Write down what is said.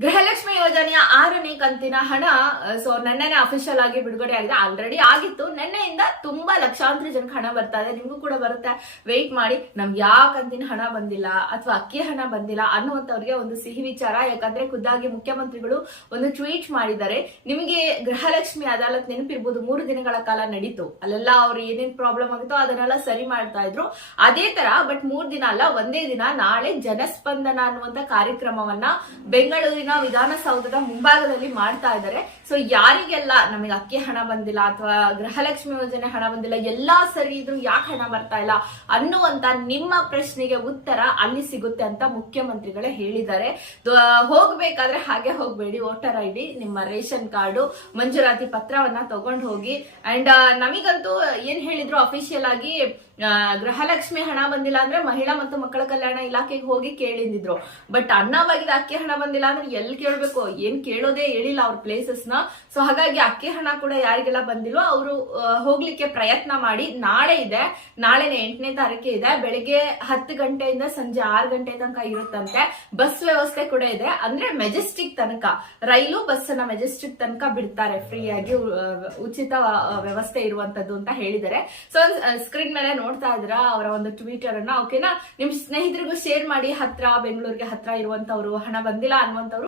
ಗೃಹಲಕ್ಷ್ಮಿ ಯೋಜನೆಯ ಆರನೇ ಕಂತಿನ ಹಣ ಸೊ ನೆನ್ನೆ ಅಫಿಷಿಯಲ್ ಆಗಿ ಬಿಡುಗಡೆ ಆಗಿದೆ. ಆಲ್ರೆಡಿ ಆಗಿತ್ತು. ನೆನ್ನೆಯಿಂದ ತುಂಬಾ ಲಕ್ಷಾಂತರ ಜನಕ್ಕೆ ಹಣ ಬರ್ತಾ ಇದೆ. ನಿಮಗೂ ಕೂಡ ಬರುತ್ತೆ. ವೆಯ್ಟ್ ಮಾಡಿ. ನಮ್ಗೆ ಯಾವ ಕಂತಿನ ಹಣ ಬಂದಿಲ್ಲ ಅಥವಾ ಅಕ್ಕಿ ಹಣ ಬಂದಿಲ್ಲ ಅನ್ನುವಂಥವ್ರಿಗೆ ಒಂದು ಸಿಹಿ ವಿಚಾರ. ಯಾಕಂದ್ರೆ ಖುದ್ದಾಗಿ ಮುಖ್ಯಮಂತ್ರಿಗಳು ಒಂದು ಟ್ವೀಟ್ ಮಾಡಿದ್ದಾರೆ. ನಿಮಗೆ ಗೃಹಲಕ್ಷ್ಮಿ ಅದಾಲತ್ ನೆನಪಿರ್ಬೋದು. ಮೂರು ದಿನಗಳ ಕಾಲ ನಡೀತು. ಅಲ್ಲೆಲ್ಲ ಅವ್ರು ಏನೇನ್ ಪ್ರಾಬ್ಲಮ್ ಆಗುತ್ತೋ ಅದನ್ನೆಲ್ಲ ಸರಿ ಮಾಡ್ತಾ ಇದ್ರು. ಅದೇ ತರ ಬಟ್ ಮೂರ್ ದಿನ ಅಲ್ಲ, ಒಂದೇ ದಿನ ನಾಳೆ ಜನಸ್ಪಂದನ ಅನ್ನುವಂತ ಕಾರ್ಯಕ್ರಮವನ್ನ ಬೆಂಗಳೂರಿನ ವಿಧಾನಸೌಧದ ಮುಂಭಾಗದಲ್ಲಿ ಮಾಡ್ತಾ ಇದ್ದಾರೆ. ಸೊ ಯಾರಿಗೆಲ್ಲ ನಮಗೆ ಅಕ್ಕಿ ಹಣ ಬಂದಿಲ್ಲ ಅಥವಾ ಗೃಹಲಕ್ಷ್ಮಿ ಯೋಜನೆ ಹಣ ಬಂದಿಲ್ಲ, ಎಲ್ಲಾ ಸರಿ ಇದ್ರು ಯಾಕೆ ಹಣ ಬರ್ತಾ ಇಲ್ಲ ಅನ್ನುವಂತ ನಿಮ್ಮ ಪ್ರಶ್ನೆಗೆ ಉತ್ತರ ಅಲ್ಲಿ ಸಿಗುತ್ತೆ ಅಂತ ಮುಖ್ಯಮಂತ್ರಿಗಳೇ ಹೇಳಿದ್ದಾರೆ. ಹೋಗ್ಬೇಕಾದ್ರೆ ಹಾಗೆ ಹೋಗ್ಬೇಡಿ. ವೋಟರ್ ಐ ಡಿ, ನಿಮ್ಮ ರೇಷನ್ ಕಾರ್ಡು, ಮಂಜೂರಾತಿ ಪತ್ರವನ್ನ ತಗೊಂಡು ಹೋಗಿ. ಅಂಡ್ ನಮಗಂತೂ ಏನ್ ಹೇಳಿದ್ರು ಅಫಿಷಿಯಲ್ ಆಗಿ ಗೃಹಲಕ್ಷ್ಮಿ ಹಣ ಬಂದಿಲ್ಲ ಅಂದ್ರೆ ಮಹಿಳಾ ಮತ್ತು ಮಕ್ಕಳ ಕಲ್ಯಾಣ ಇಲಾಖೆಗೆ ಹೋಗಿ ಕೇಳಿದ್ರು ಬಟ್ ಅನ್ನವಾಗಿದ ಅಕ್ಕಿ ಹಣ ಬಂದಿಲ್ಲ ಅಂದ್ರೆ ಎಲ್ಲಿ ಕೇಳ್ಬೇಕು? ಏನ್ ಕೇಳೋದೇ ಹೇಳಿಲ್ಲ ಅವ್ರ ಪ್ಲೇಸಸ್ನ. ಸೊ ಹಾಗಾಗಿ ಅಕ್ಕಿ ಹಣ ಕೂಡ ಯಾರಿಗೆಲ್ಲ ಬಂದಿಲ್ವೋ ಅವರು ಹೋಗ್ಲಿಕ್ಕೆ ಪ್ರಯತ್ನ ಮಾಡಿ. ನಾಳೆ ಇದೆ. ನಾಳೆನೆ ಎಂಟನೇ ತಾರೀಕು ಇದೆ. ಬೆಳಿಗ್ಗೆ ಹತ್ತು ಗಂಟೆಯಿಂದ ಸಂಜೆ ಆರು ಗಂಟೆ ತನಕ ಇರುತ್ತಂತೆ. ಬಸ್ ವ್ಯವಸ್ಥೆ ಕೂಡ ಇದೆ. ಅಂದ್ರೆ ಮೆಜೆಸ್ಟಿಕ್ ತನಕ. ರೈಲು ಬಸ್ ಅನ್ನ ಮೆಜೆಸ್ಟಿಕ್ ತನಕ ಬಿಡ್ತಾರೆ ಫ್ರೀ ಆಗಿ ಉಚಿತ ವ್ಯವಸ್ಥೆ ಇರುವಂತದ್ದು ಅಂತ ಹೇಳಿದ್ದಾರೆ. ಸೊ ಸ್ಕ್ರೀನ್ ಮೇಲೆ ನೋಡ್ತಾ ಇದ್ರ ಅವರ ಒಂದು ಟ್ವಿಟರ್ ಅನ್ನ? ಓಕೆನಾ ನಿಮ್ ಸ್ನೇಹಿತರಿಗೂ ಶೇರ್ ಮಾಡಿ. ಹತ್ರ, ಬೆಂಗಳೂರಿಗೆ ಹತ್ರ ಇರುವಂತವ್ರು, ಹಣ ಬಂದಿಲ್ಲ ಅನ್ನುವಂಥವ್ರು